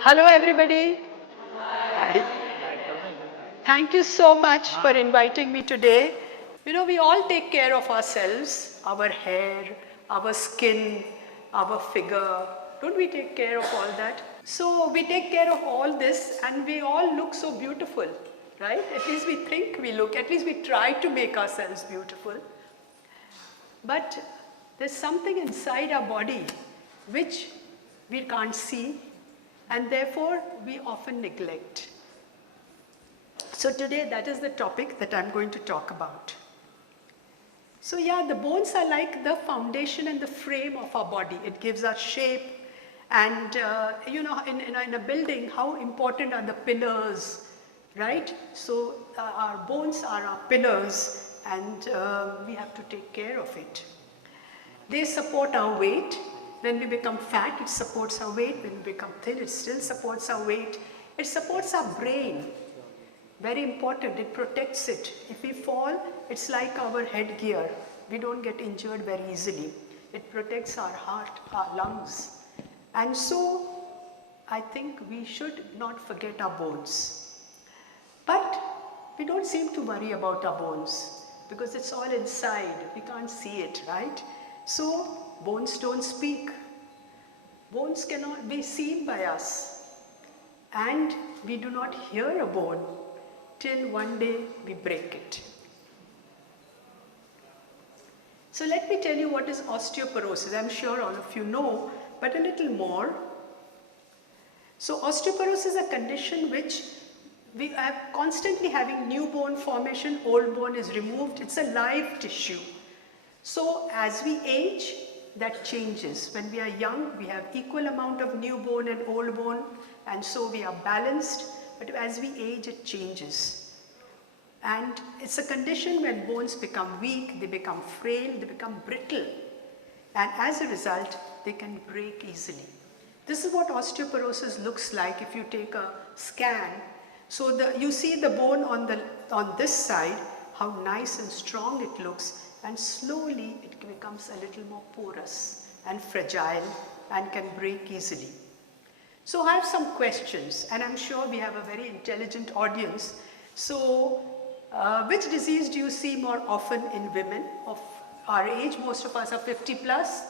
Hello everybody. Hi. Thank you so much for inviting me today. We all take care of ourselves, our hair, our skin, our figure. Don't we take care of all that? So we take care of all this and we all look so beautiful, right? At least we think we look, at least we try to make ourselves beautiful. But there's something inside our body which we can't see and therefore we often neglect. So today that is the topic that I'm going to talk about. So yeah, the bones are like the foundation and the frame of our body. It gives us shape and in a building, how important are the pillars, right? So our bones are our pillars and we have to take care of it. They support our weight. When we become fat, it supports our weight. When we become thin, it still supports our weight. It supports our brain. Very important, it protects it. If we fall, it's like our headgear. We don't get injured very easily. It protects our heart, our lungs. And so, I think we should not forget our bones. But we don't seem to worry about our bones because it's all inside. We can't see it, right? So, bones don't speak. Bones cannot be seen by us. And we do not hear a bone till one day we break it. So let me tell you what is osteoporosis. I'm sure all of you know, but a little more. So osteoporosis is a condition which we are constantly having new bone formation, old bone is removed. It's a live tissue. So as we age, that changes. When we are young, we have equal amount of new bone and old bone, and so we are balanced. But as we age, it changes. And it's a condition when bones become weak, they become frail, they become brittle. And as a result, they can break easily. This is what osteoporosis looks like if you take a scan. So you see the bone on this side, how nice and strong it looks, and slowly it becomes a little more porous and fragile and can break easily. So I have some questions, and I'm sure we have a very intelligent audience. So which disease do you see more often in women of our age? Most of us are 50 plus.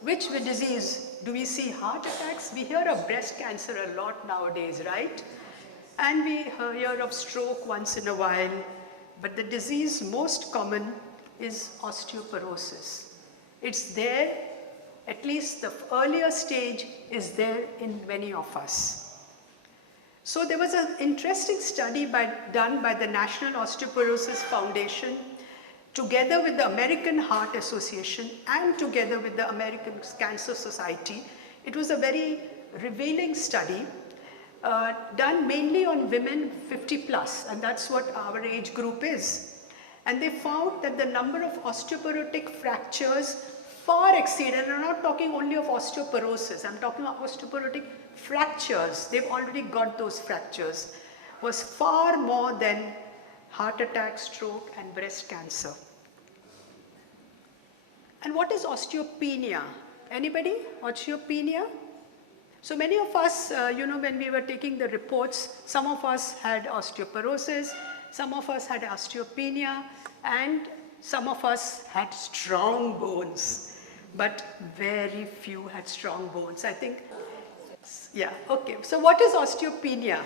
Which disease do we see? Heart attacks? We hear of breast cancer a lot nowadays, right? And we hear of stroke once in a while. But the disease most common is osteoporosis. It's there, at least the earlier stage is there in many of us. So there was an interesting study done by the National Osteoporosis Foundation together with the American Heart Association and together with the American Cancer Society. It was a very revealing study done mainly on women 50 plus, and that's what our age group is. And they found that the number of osteoporotic fractures far exceeded, and I'm not talking only of osteoporosis, I'm talking of osteoporotic fractures, they've already got those fractures, was far more than heart attack, stroke and breast cancer. And what is osteopenia? Anybody? Osteopenia? So many of us, when we were taking the reports, some of us had osteoporosis, some of us had osteopenia, and some of us had strong bones, but very few had strong bones. I think, yeah, okay. So what is osteopenia?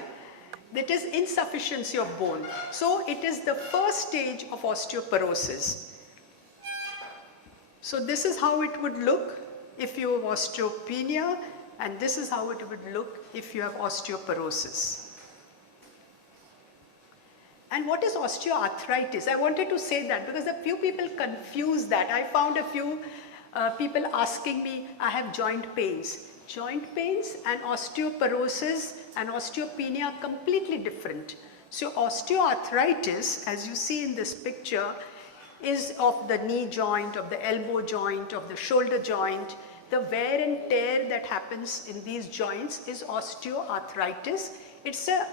That is insufficiency of bone. So it is the first stage of osteoporosis. So this is how it would look if you have osteopenia, and this is how it would look if you have osteoporosis. And what is osteoarthritis? I wanted to say that because a few people confuse that. I found a few people asking me, I have joint pains. Joint pains and osteoporosis and osteopenia are completely different. So osteoarthritis, as you see in this picture, is of the knee joint, of the elbow joint, of the shoulder joint. The wear and tear that happens in these joints is osteoarthritis. It's a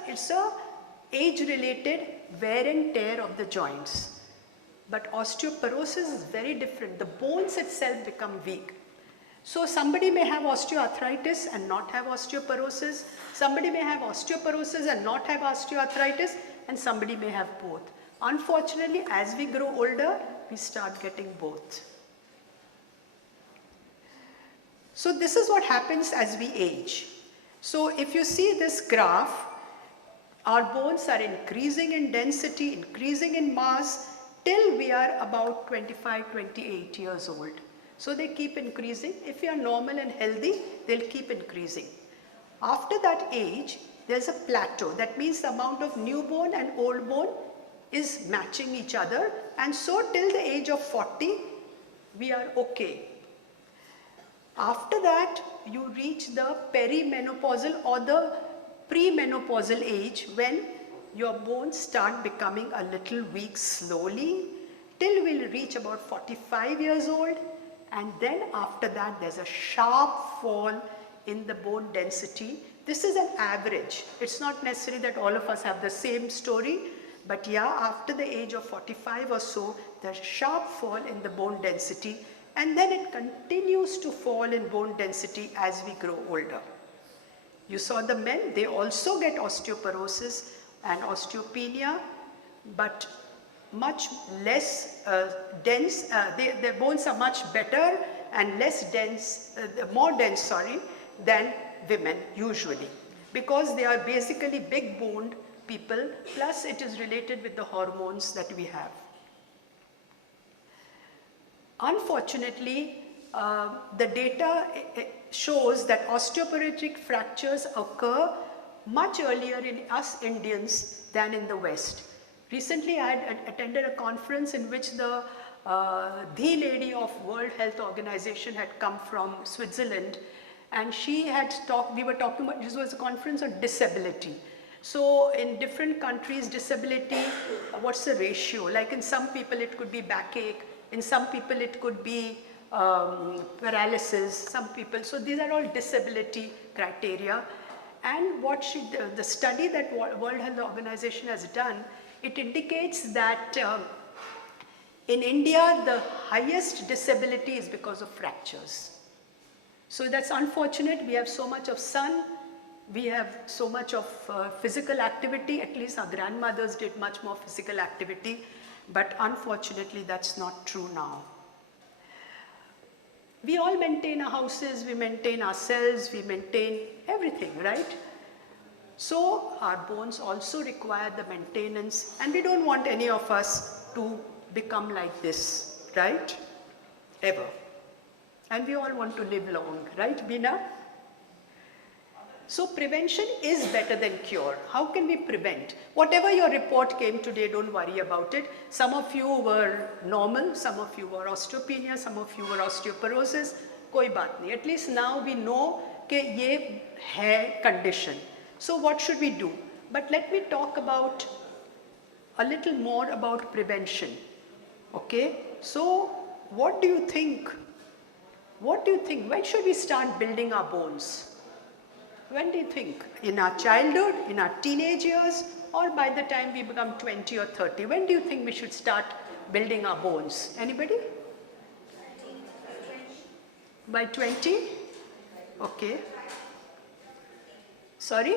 age-related wear and tear of the joints. But osteoporosis is very different. The bones itself become weak. So somebody may have osteoarthritis and not have osteoporosis. Somebody may have osteoporosis and not have osteoarthritis, and somebody may have both. Unfortunately, as we grow older, we start getting both. So this is what happens as we age. So if you see this graph, our bones are increasing in density, increasing in mass till we are about 25, 28 years old. So they keep increasing. If you are normal and healthy, they'll keep increasing. After that age, there's a plateau. That means the amount of new bone and old bone is matching each other, and so till the age of 40, we are okay. After that, you reach the perimenopausal or the premenopausal age when your bones start becoming a little weak slowly till we'll reach about 45 years old, and then after that there's a sharp fall in the bone density. This is an average. It's not necessary that all of us have the same story, but yeah, after the age of 45 or so, there's a sharp fall in the bone density, and then it continues to fall in bone density as we grow older. You saw the men, they also get osteoporosis and osteopenia, but much less dense. Their bones are much better and less dense, more dense, than women usually, because they are basically big boned people, plus it is related with the hormones that we have. Unfortunately, the data shows that osteoporotic fractures occur much earlier in us Indians than in the West. Recently, I had attended a conference in which the lady of World Health Organization had come from Switzerland, and she had talked, we were talking about, this was a conference on disability. So in different countries, disability, what's the ratio? Like in some people it could be backache, in some people it could be paralysis, some people, so these are all disability criteria. And what the study that World Health Organization has done, it indicates that in India the highest disability is because of fractures. So that's unfortunate. We have so much of sun, we have so much of physical activity, at least our grandmothers did much more physical activity, but unfortunately that's not true now. We all maintain our houses, we maintain ourselves, we maintain everything, right? So our bones also require the maintenance, and we don't want any of us to become like this, right? Ever. And we all want to live long, right, Bina? So prevention is better than cure. How can we prevent? Whatever your report came today, don't worry about it. Some of you were normal, some of you were osteopenia, some of you were osteoporosis. Koi baat nahi. At least now we know that ye hai condition. So what should we do? But let me talk about a little more about prevention. Okay? So what do you think? What do you think? When should we start building our bones? When do you think? In our childhood, in our teenage years, or by the time we become 20 or 30? When do you think we should start building our bones? Anybody? By 20? Okay. Sorry?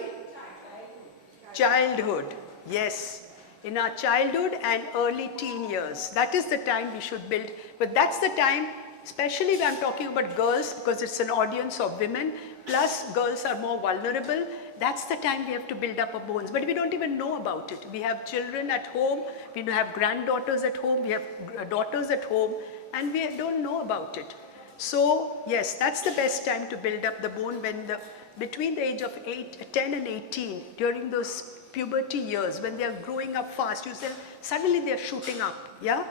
Childhood. Yes. In our childhood and early teen years. That is the time we should build. But that's the time, especially when I'm talking about girls, because it's an audience of women, plus girls are more vulnerable. That's the time we have to build up our bones. But we don't even know about it. We have children at home, we have granddaughters at home, we have daughters at home, and we don't know about it. So yes, that's the best time to build up the bone, when between the age of 10 and 18, during those puberty years, when they are growing up fast, you say suddenly they are shooting up, yeah?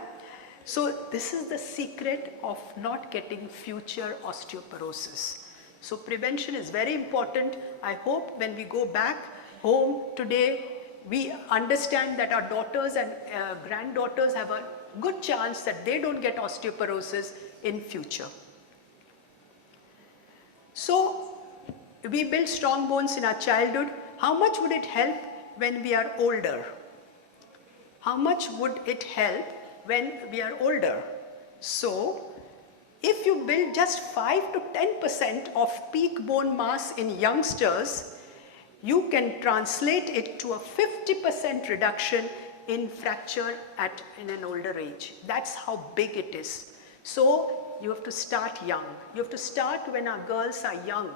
So this is the secret of not getting future osteoporosis. So prevention is very important. I hope when we go back home today, we understand that our daughters and granddaughters have a good chance that they don't get osteoporosis in future. So we build strong bones in our childhood. How much would it help when we are older? How much would it help when we are older? So if you build just 5 to 10% of peak bone mass in youngsters, you can translate it to a 50% reduction in fracture in an older age. That's how big it is. So you have to start young. You have to start when our girls are young,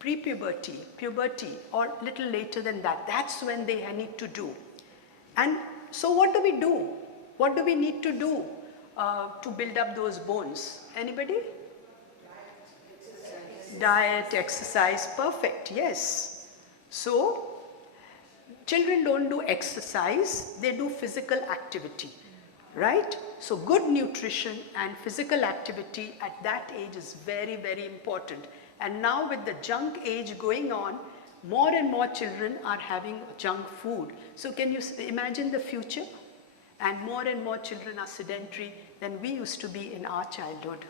pre-puberty, puberty, or little later than that. That's when they need to do. And so what do we do? What do we need to do to build up those bones? Anybody? Diet, exercise, perfect, yes. So, children don't do exercise, they do physical activity, right? So, good nutrition and physical activity at that age is very, very important. And now with the junk age going on, more and more children are having junk food. So, can you imagine the future? And more children are sedentary than we used to be in our childhood.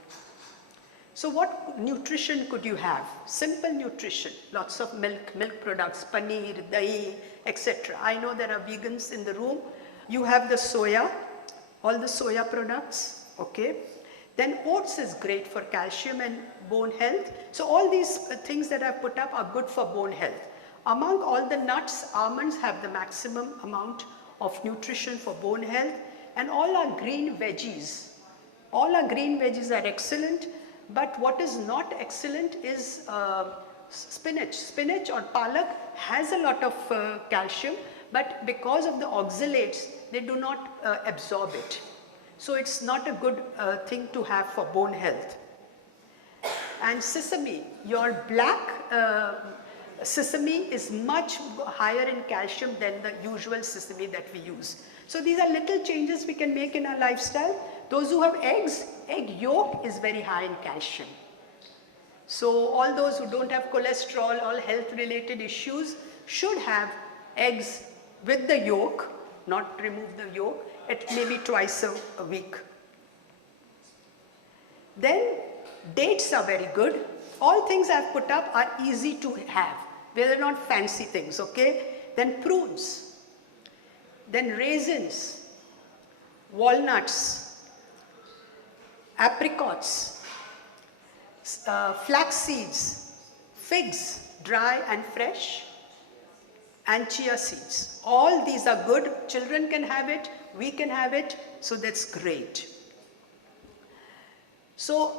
So what nutrition could you have? Simple nutrition, lots of milk products, paneer, dahi, etc. I know there are vegans in the room. You have the soya, all the soya products, okay. Then oats is great for calcium and bone health. So all these things that I've put up are good for bone health. Among all the nuts, almonds have the maximum amount of nutrition for bone health, and all our green veggies. All our green veggies are excellent. But what is not excellent is spinach. Spinach or palak has a lot of calcium, but because of the oxalates, they do not absorb it. So it's not a good thing to have for bone health. And sesame, your black sesame is much higher in calcium than the usual sesame that we use. So these are little changes we can make in our lifestyle. Those who have eggs, egg yolk is very high in calcium. So all those who don't have cholesterol, all health related issues should have eggs with the yolk, not remove the yolk, at maybe twice a week. Then dates are very good. All things I've put up are easy to have. They're not fancy things, okay? Then prunes, then raisins, walnuts, apricots, flax seeds, figs, dry and fresh, and chia seeds. All these are good. Children can have it, we can have it, so that's great. So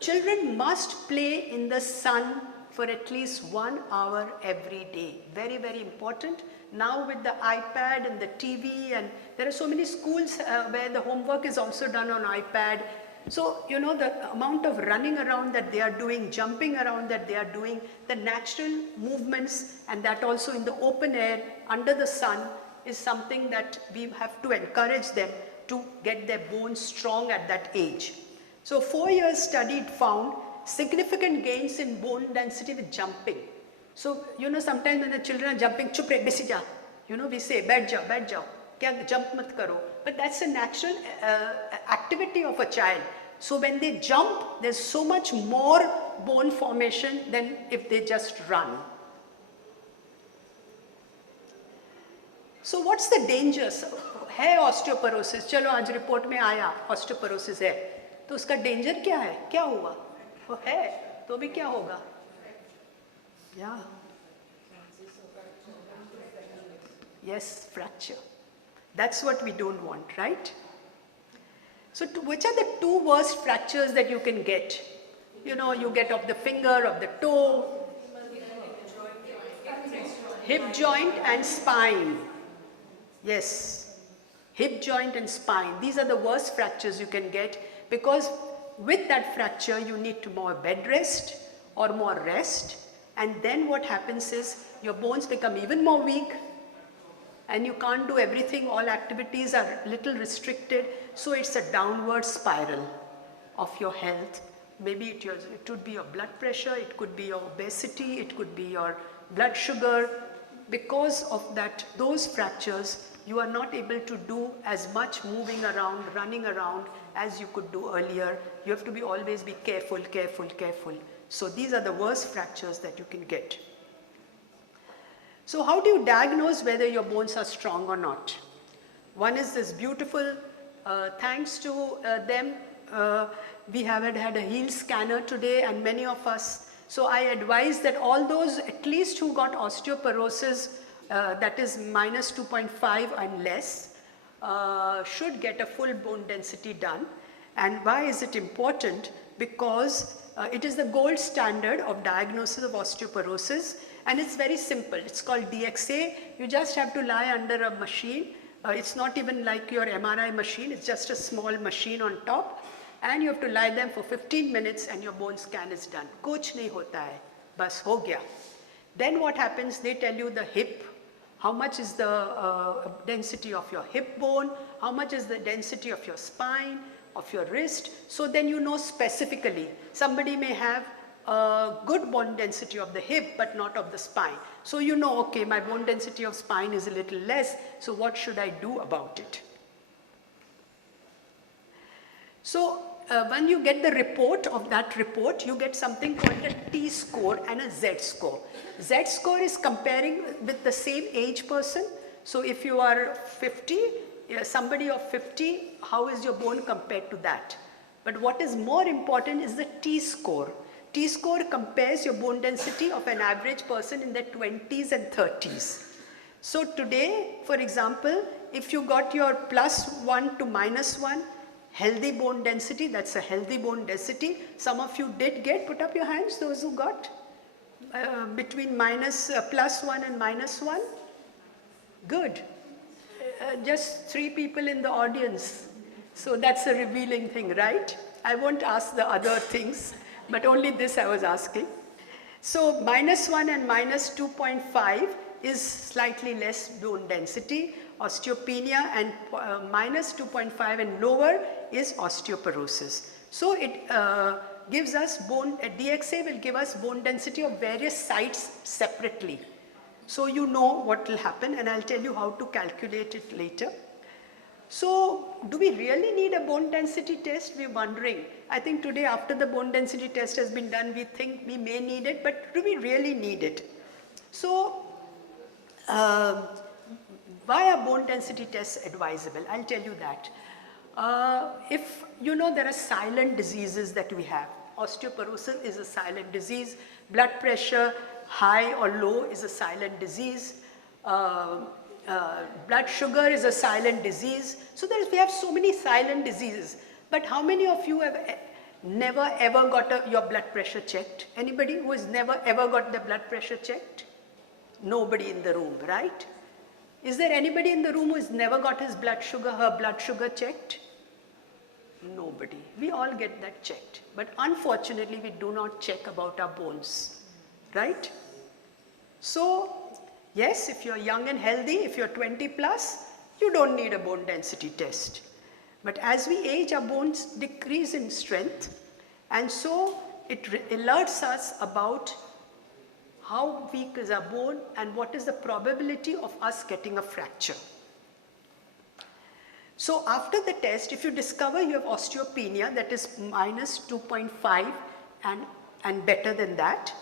children must play in the sun for at least 1 hour every day. Very, very important. Now with the iPad and the TV, and there are so many schools where the homework is also done on iPad. So, you know, the amount of running around that they are doing, jumping around that they are doing, the natural movements, and that also in the open air, under the sun, is something that we have to encourage them to get their bones strong at that age. So 4 years studied found significant gains in bone density with jumping. So, you know, sometimes when the children are jumping, chup re, besi ja. You know, we say, baith jao, kya jump mat karo. But that's a natural activity of a child. So when they jump, there's so much more bone formation than if they just run. So what's the dangers? है osteoporosis, चलो आज report में आया osteoporosis है, तो उसका danger क्या है? क्या हुआ? वो है, तो भी क्या होगा? Yeah. Yes, fracture. That's what we don't want, right? So which are the 2 worst fractures that you can get? You know, you get of the finger, of the toe, hip joint and spine. Yes, hip joint and spine. These are the worst fractures you can get, because with that fracture you need more bed rest or more rest, and then what happens is your bones become even more weak and you can't do everything. All activities are little restricted, so it's a downward spiral of your health. Maybe it would be your blood pressure, it could be your obesity, it could be your blood sugar. Because of that, those fractures, you are not able to do as much moving around, running around as you could do earlier. You have to always be careful. So these are the worst fractures that you can get. So how do you diagnose whether your bones are strong or not? One is this beautiful, thanks to them, we haven't had a heel scanner today, and many of us. So I advise that all those at least who got osteoporosis, that is minus 2.5 and less, should get a full bone density done. And why is it important? Because it is the gold standard of diagnosis of osteoporosis, and it's very simple. It's called DXA. You just have to lie under a machine. It's not even like your MRI machine. It's just a small machine on top, and you have to lie them for 15 minutes and your bone scan is done. Kuch nahi hota hai, bas ho gaya. Then what happens? They tell you the hip, how much is the density of your hip bone, how much is the density of your spine, of your wrist. So then you know specifically. Somebody may have a good bone density of the hip but not of the spine. So you know, okay, my bone density of spine is a little less, so what should I do about it? So when you get the report of that report, you get something called a T-score and a Z-score. Z-score is comparing with the same age person. So if you are 50, somebody of 50, how is your bone compared to that? But what is more important is the T-score. T-score compares your bone density of an average person in their 20s and 30s. So today, for example, if you got your +1 to -1, healthy bone density, that's a healthy bone density. Some of you did get, put up your hands, those who got between +1 and -1. Good. Just 3 people in the audience. So that's a revealing thing, right? I won't ask the other things, but only this I was asking. So -1 and -2.5 is slightly less bone density, osteopenia, and -2.5 and lower is osteoporosis. So it gives us DXA will give us bone density of various sites separately. So you know what will happen, and I'll tell you how to calculate it later. So do we really need a bone density test? We're wondering. I think today after the bone density test has been done, we think we may need it, but do we really need it? So why are bone density tests advisable? I'll tell you that. If you know, there are silent diseases that we have. Osteoporosis is a silent disease. Blood pressure, high or low, is a silent disease. Blood sugar is a silent disease. So we have so many silent diseases. But how many of you have never ever got your blood pressure checked? Anybody who has never ever got their blood pressure checked? Nobody in the room, right? Is there anybody in the room who has never got his blood sugar, her blood sugar checked? Nobody. We all get that checked. But unfortunately, we do not check about our bones, right? So, yes, if you're young and healthy, if you're 20 plus, you don't need a bone density test. But as we age, our bones decrease in strength, and so it alerts us about how weak is our bone and what is the probability of us getting a fracture. So after the test, if you discover you have osteopenia, that is -2.5 and better than that,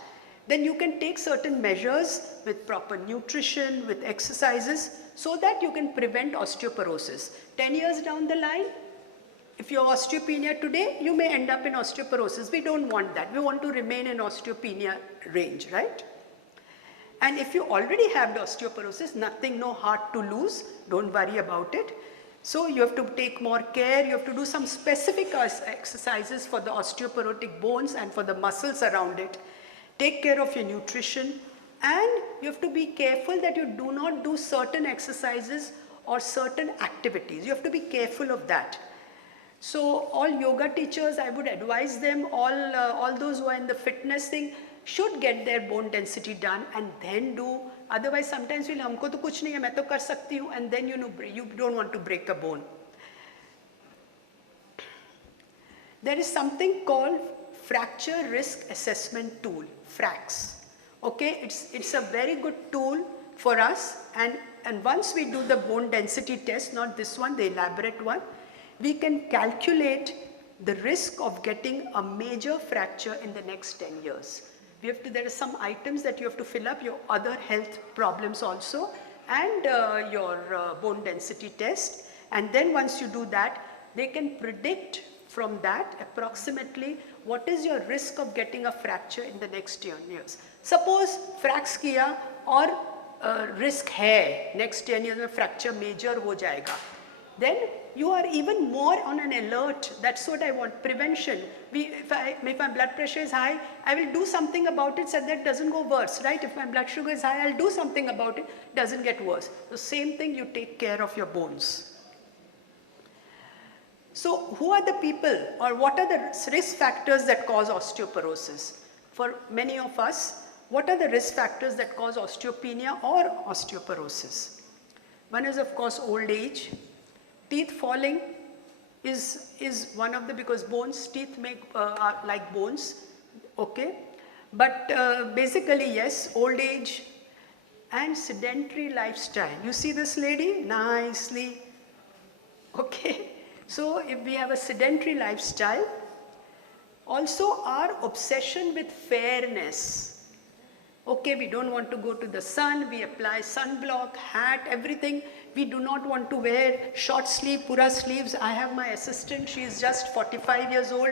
then you can take certain measures with proper nutrition, with exercises, so that you can prevent osteoporosis. 10 years down the line, if you have osteopenia today, you may end up in osteoporosis. We don't want that. We want to remain in osteopenia range, right? And if you already have the osteoporosis, nothing, no heart to lose, don't worry about it. So you have to take more care. You have to do some specific exercises for the osteoporotic bones and for the muscles around it. Take care of your nutrition, and you have to be careful that you do not do certain exercises or certain activities. You have to be careful of that. So all yoga teachers, I would advise them, all those who are in the fitness thing should get their bone density done and then do. Otherwise, sometimes you'll, humko to kuch nahi hai, main to kar sakti hu, and then you don't want to break a bone. There is something called fracture risk assessment tool, FRAX. Okay, it's a very good tool for us, and once we do the bone density test, not this one, the elaborate one, we can calculate the risk of getting a major fracture in the next 10 years. There are some items that you have to fill up, your other health problems also, and your bone density test. And then once you do that, they can predict from that approximately what is your risk of getting a fracture in the next 10 years. Suppose फ्रैक्स किया और risk है next 10 years में fracture major हो जाएगा, then you are even more on an alert. That's what I want, prevention. If my blood pressure is high, I will do something about it so that it doesn't go worse, right? If my blood sugar is high, I'll do something about it, doesn't get worse. The same thing, you take care of your bones. So who are the people, or what are the risk factors that cause osteoporosis? For many of us, what are the risk factors that cause osteopenia or osteoporosis? One is of course old age. Teeth falling is one of the, because bones, teeth are like bones, okay? But basically yes, old age and sedentary lifestyle. You see this lady nicely, okay? So if we have a sedentary lifestyle, also our obsession with fairness. Okay, we don't want to go to the sun, we apply sunblock, hat, everything. We do not want to wear short sleeve, pura sleeves. I have my assistant, she is just 45 years old.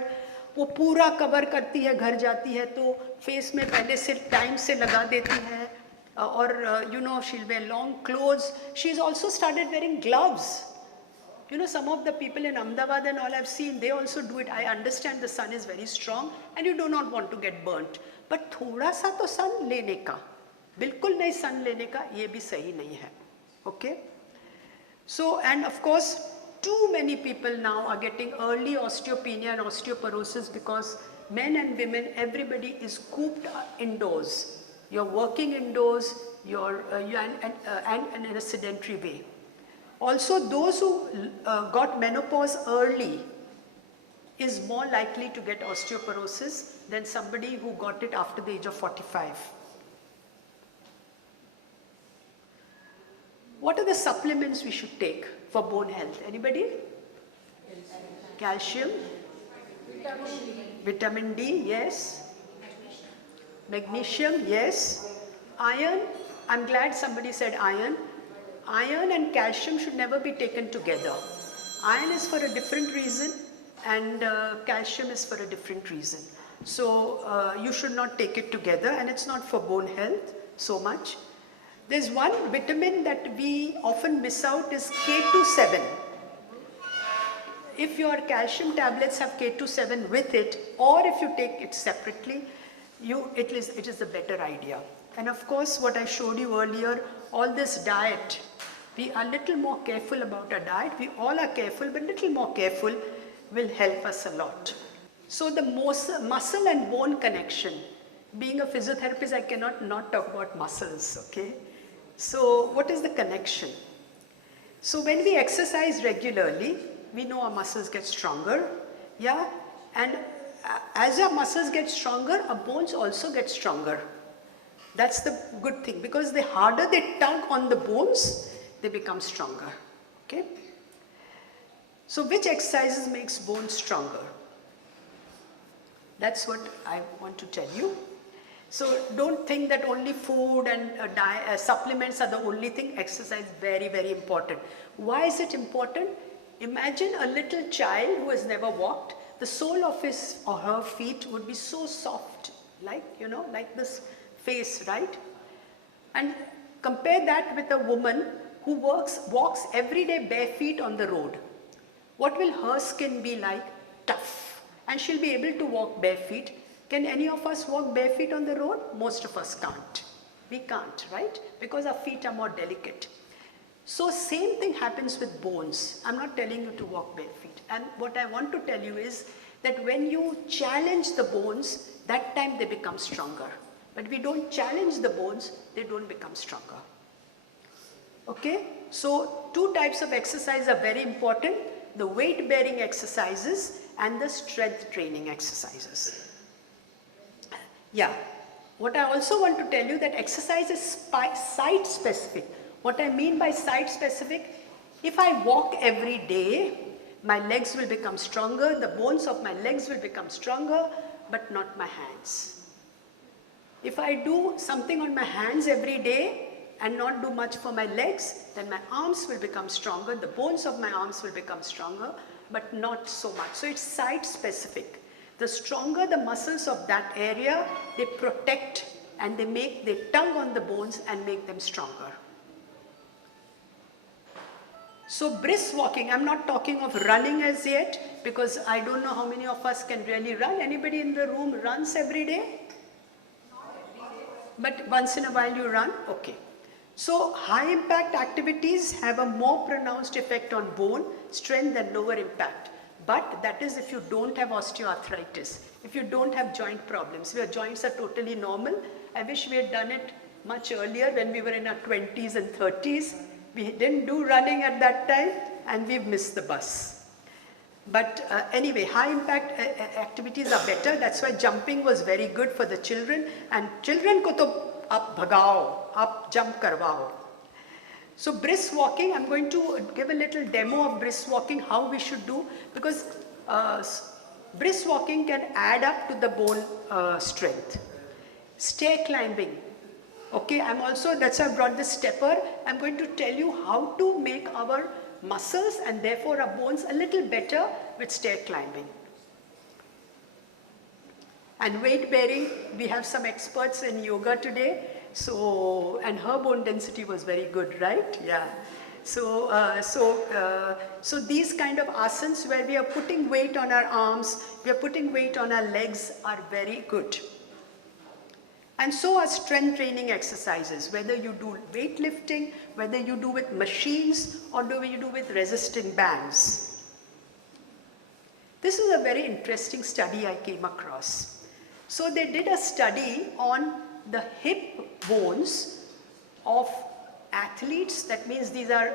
वो पूरा cover करती है, घर जाती है तो face में पहले से टाइम से लगा देती है और you know, she'll wear long clothes. She's also started wearing gloves. You know, some of the people in Ahmedabad and all I've seen, they also do it. I understand the sun is very strong and you do not want to get burnt. But थोड़ा सा तो sun लेने का, बिल्कुल नहीं sun लेने का, ये भी सही नहीं है. Okay? So, and of course, too many people now are getting early osteopenia and osteoporosis because men and women, everybody is cooped indoors. You're working indoors, and in a sedentary way. Also, those who got menopause early is more likely to get osteoporosis than somebody who got it after the age of 45. What are the supplements we should take for bone health? Anybody? Calcium? Vitamin D, yes. Magnesium, yes. Iron, I'm glad somebody said iron. Iron and calcium should never be taken together. Iron is for a different reason and calcium is for a different reason. So you should not take it together, and it's not for bone health so much. There's one vitamin that we often miss out is K27. If your calcium tablets have K27 with it, or if you take it separately, it is a better idea. And of course, what I showed you earlier, all this diet, we are a little more careful about our diet. We all are careful, but a little more careful will help us a lot. So the muscle and bone connection. Being a physiotherapist, I cannot not talk about muscles, okay? So what is the connection? So when we exercise regularly, we know our muscles get stronger, yeah? And as our muscles get stronger, our bones also get stronger. That's the good thing, because the harder they tug on the bones, they become stronger, okay? So which exercises makes bones stronger? That's what I want to tell you. So don't think that only food and supplements are the only thing. Exercise is very, very important. Why is it important? Imagine a little child who has never walked. The sole of his or her feet would be so soft, like, you know, like this face, right? And compare that with a woman who walks every day bare feet on the road. What will her skin be like? Tough. And she'll be able to walk bare feet. Can any of us walk bare feet on the road? Most of us can't. We can't, right? Because our feet are more delicate. So same thing happens with bones. I'm not telling you to walk bare feet. And what I want to tell you is that when you challenge the bones, that time they become stronger. But we don't challenge the bones, they don't become stronger. Okay? So two types of exercise are very important. The weight bearing exercises and the strength training exercises. Yeah, what I also want to tell you that exercise is site specific. What I mean by site specific, if I walk every day, my legs will become stronger, the bones of my legs will become stronger, but not my hands. If I do something on my hands every day, and not do much for my legs, then my arms will become stronger, the bones of my arms will become stronger, but not so much. So it's site specific. The stronger the muscles of that area, they protect and they tug on the bones and make them stronger. So brisk walking, I'm not talking of running as yet, because I don't know how many of us can really run. Anybody in the room runs every day? Not every day. But once in a while you run? Okay. So high impact activities have a more pronounced effect on bone strength than lower impact. But that is if you don't have osteoarthritis, if you don't have joint problems, your joints are totally normal. I wish we had done it much earlier when we were in our 20s and 30s. We didn't do running at that time and we've missed the bus. But anyway, high impact activities are better. That's why jumping was very good for the children. And children ko to up bhagao, up jump karwao. So brisk walking, I'm going to give a little demo of brisk walking, how we should do, because brisk walking can add up to the bone strength. Stair climbing. Okay, that's why I brought this stepper. I'm going to tell you how to make our muscles and therefore our bones a little better with stair climbing. And weight bearing, we have some experts in yoga today. So, and her bone density was very good, right? Yeah. So these kind of asanas where we are putting weight on our arms, we are putting weight on our legs are very good. And so are strength training exercises, whether you do weightlifting, whether you do with machines, or whether you do with resistant bands. This is a very interesting study I came across. So they did a study on the hip bones of athletes. That means these are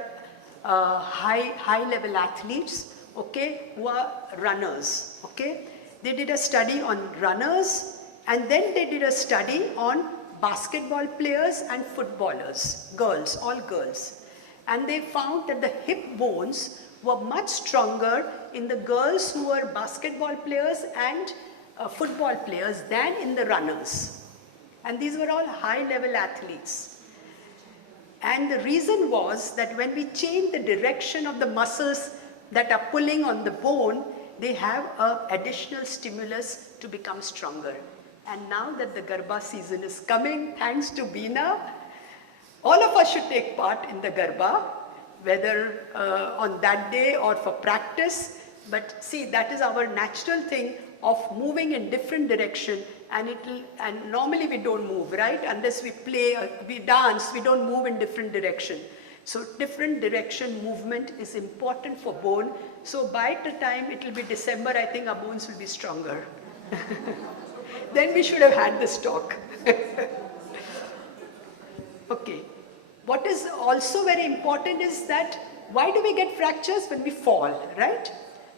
high level athletes, okay, who are runners, okay. They did a study on runners, and then they did a study on basketball players and footballers, girls, all girls. And they found that the hip bones were much stronger in the girls who were basketball players and football players than in the runners. And these were all high-level athletes. And the reason was that when we change the direction of the muscles that are pulling on the bone, they have an additional stimulus to become stronger. And now that the Garba season is coming, thanks to Beena, all of us should take part in the Garba, whether on that day or for practice. But see, that is our natural thing of moving in different direction, and normally we don't move, right? Unless we play, we dance, we don't move in different direction. So different direction movement is important for bone. So by the time it will be December, I think our bones will be stronger. Then we should have had this talk. Okay. What is also very important is that why do we get fractures? When we fall, right?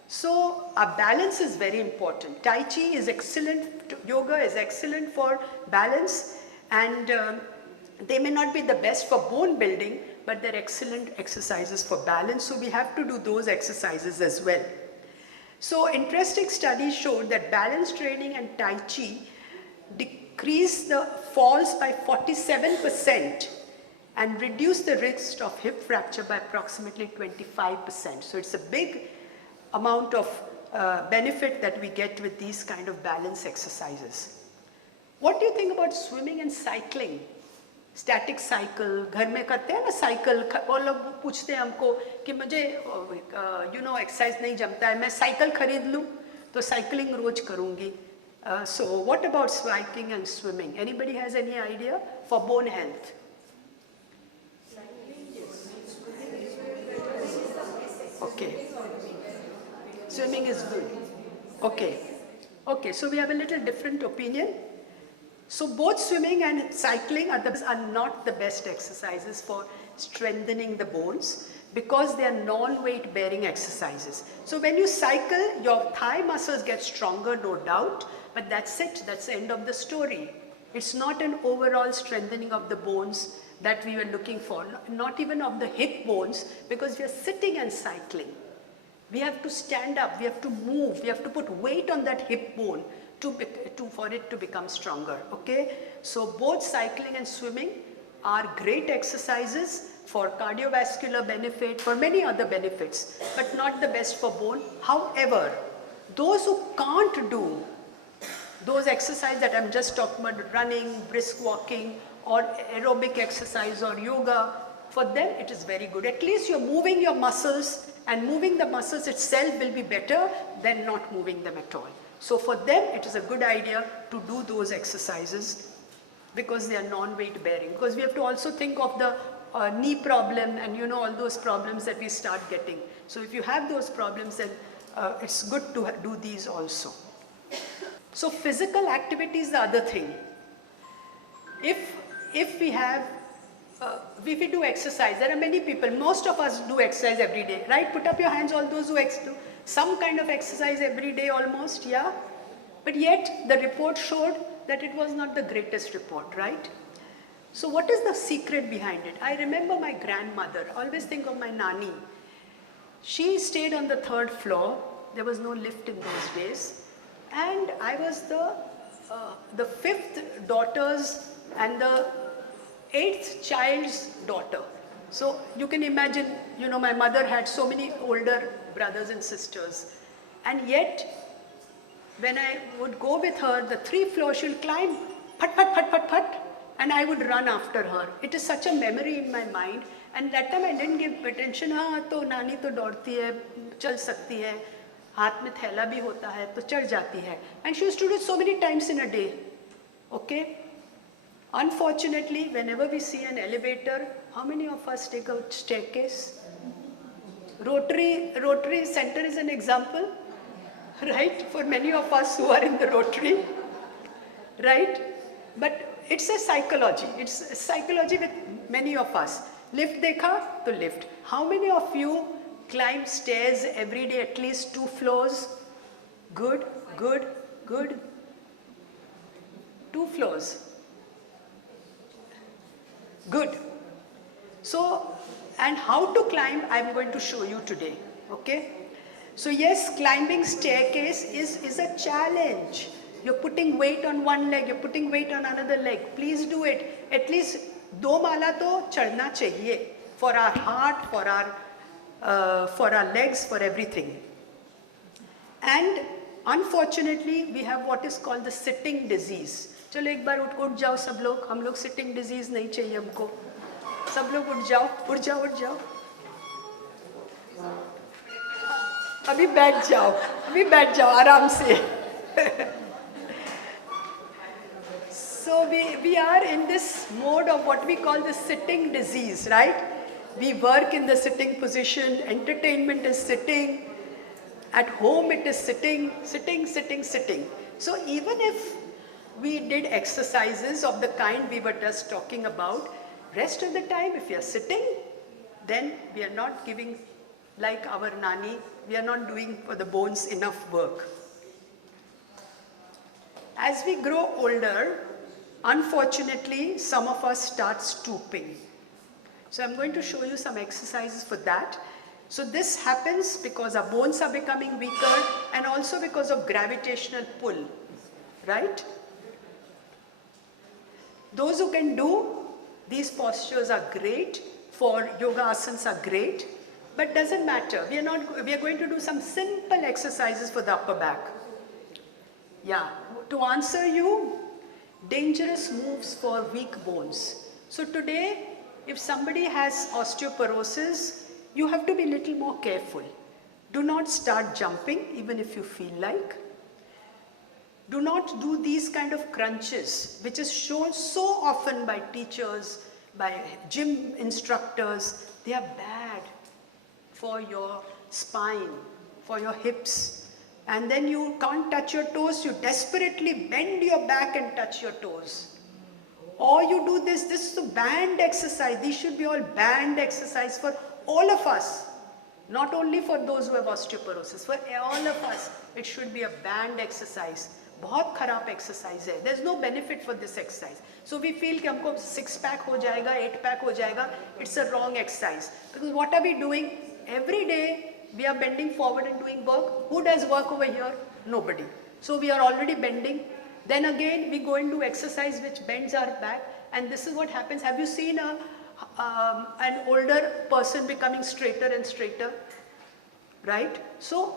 So our balance is very important. Tai Chi is excellent, yoga is excellent for balance, and they may not be the best for bone building, but they're excellent exercises for balance. So we have to do those exercises as well. So interesting studies showed that balance training and Tai Chi decrease the falls by 47% and reduce the risk of hip fracture by approximately 25%. So it's a big amount of benefit that we get with these kind of balance exercises. What do you think about swimming and cycling? Static cycle, घर में करते हैं ना cycle, वो लोग पूछते हैं हमको कि मुझे exercise नहीं जमता है, मैं cycle खरीद लूँ तो cycling रोज करूँगी. So what about cycling and swimming? Anybody has any idea for bone health? Okay. Swimming is good. Okay. Okay, so we have a little different opinion. So both swimming and cycling are not the best exercises for strengthening the bones because they are non-weight bearing exercises. So when you cycle, your thigh muscles get stronger, no doubt, but that's it, that's the end of the story. It's not an overall strengthening of the bones that we were looking for, not even of the hip bones, because we are sitting and cycling. We have to stand up, we have to move, we have to put weight on that hip bone for it to become stronger, okay? So both cycling and swimming are great exercises for cardiovascular benefit, for many other benefits, but not the best for bone. However, those who can't do those exercises that I'm just talking about, running, brisk walking, or aerobic exercise or yoga, for them it is very good. At least you're moving your muscles, and moving the muscles itself will be better than not moving them at all. So for them it is a good idea to do those exercises because they are non-weight bearing. Because we have to also think of the knee problem and all those problems that we start getting. So if you have those problems, then it's good to do these also. So physical activity is the other thing. If we have, if we do exercise, there are many people, most of us do exercise every day, right? Put up your hands, all those who do some kind of exercise every day almost, yeah? But yet the report showed that it was not the greatest report, right? So what is the secret behind it? I remember my grandmother, always think of my nani. She stayed on the 3rd floor, there was no lift in those days, and I was the 5th daughter's and the 8th child's daughter. So you can imagine, my mother had so many older brothers and sisters, and yet when I would go with her, the 3 floors she'll climb, phat, phat, phat, phat, phat, and I would run after her. It is such a memory in my mind, and that time I didn't give attention. हाँ तो नानी तो दौड़ती है, चल सकती है, हाथ में थैला भी होता है तो चढ़ जाती है. And she used to do it so many times in a day. Okay? Unfortunately, whenever we see an elevator, how many of us take a staircase? Rotary Center is an example, right? For many of us who are in the Rotary, right? But it's a psychology. It's a psychology with many of us. Lift dekha to lift. How many of you climb stairs every day, at least 2 floors? Good, good, good. 2 floors. Good. So, and how to climb, I'm going to show you today. Okay? So yes, climbing staircase is a challenge. You're putting weight on one leg, you're putting weight on another leg. Please do it. At least 2 mala to chadna chahiye for our heart, for our legs, for everything. And unfortunately, we have what is called the sitting disease. चलो एक बार उठ जाओ सब लोग, हम लोग sitting disease नहीं चाहिए हमको. सब लोग उठ जाओ. अभी बैठ जाओ आराम से. So we are in this mode of what we call the sitting disease, right? We work in the sitting position, entertainment is sitting, at home it is sitting. So even if we did exercises of the kind we were just talking about, rest of the time if we are sitting, then we are not giving, like our nani, we are not doing for the bones enough work. As we grow older, unfortunately, some of us start stooping. So I'm going to show you some exercises for that. So this happens because our bones are becoming weaker and also because of gravitational pull, right? Those who can do these postures are great, for yoga asanas are great, but doesn't matter. We are going to do some simple exercises for the upper back. Yeah, to answer you, dangerous moves for weak bones. So today, if somebody has osteoporosis, you have to be a little more careful. Do not start jumping even if you feel like. Do not do these kind of crunches, which is shown so often by teachers, by gym instructors. They are bad for your spine, for your hips. And then you can't touch your toes, you desperately bend your back and touch your toes. Or you do this is a band exercise. These should be all band exercise for all of us. Not only for those who have osteoporosis, for all of us, it should be a band exercise. बहुत खराब exercise है. There's no benefit for this exercise. So we feel कि हमको 6-pack हो जाएगा, 8-pack हो जाएगा. It's a wrong exercise. Because what are we doing? Every day we are bending forward and doing work. Who does work over here? Nobody. So we are already bending. Then again we go and do exercise which bends our back. and this is what happens. Have you seen an older person becoming straighter and straighter, right? So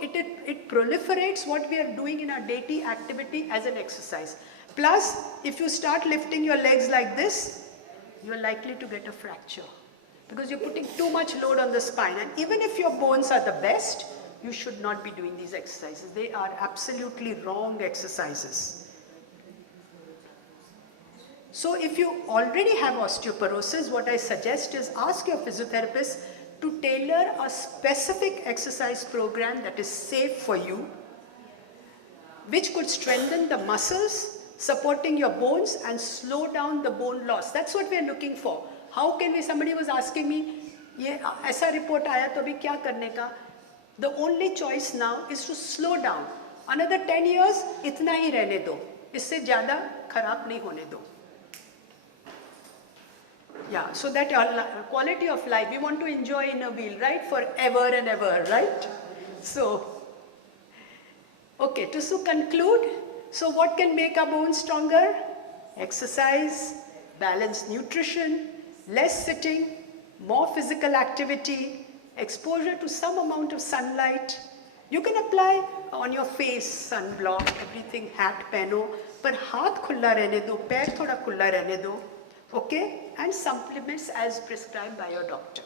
it proliferates what we are doing in our daily activity as an exercise. Plus, if you start lifting your legs like this, you are likely to get a fracture because you're putting too much load on the spine. And even if your bones are the best, you should not be doing these exercises. They are absolutely wrong exercises. So if you already have osteoporosis, what I suggest is ask your physiotherapist to tailor a specific exercise program that is safe for you, which could strengthen the muscles, supporting your bones and slow down the bone loss. That's what we are looking for. How can we, somebody was asking me, ये ऐसा report आया तो अभी क्या करने का? The only choice now is to slow down. Another 10 years, इतना ही रहने दो. इससे ज़्यादा खराब नहीं होने दो. Yeah, so that quality of life, we want to enjoy in a wheel, right? Forever and ever, right? So, okay, to conclude, so what can make our bones stronger? Exercise, balanced nutrition, less sitting, more physical activity, exposure to some amount of sunlight. You can apply on your face sunblock, everything, hat pehno, पर हाथ खुला रहने दो, पैर थोड़ा खुला रहने दो, okay? And supplements as prescribed by your doctor.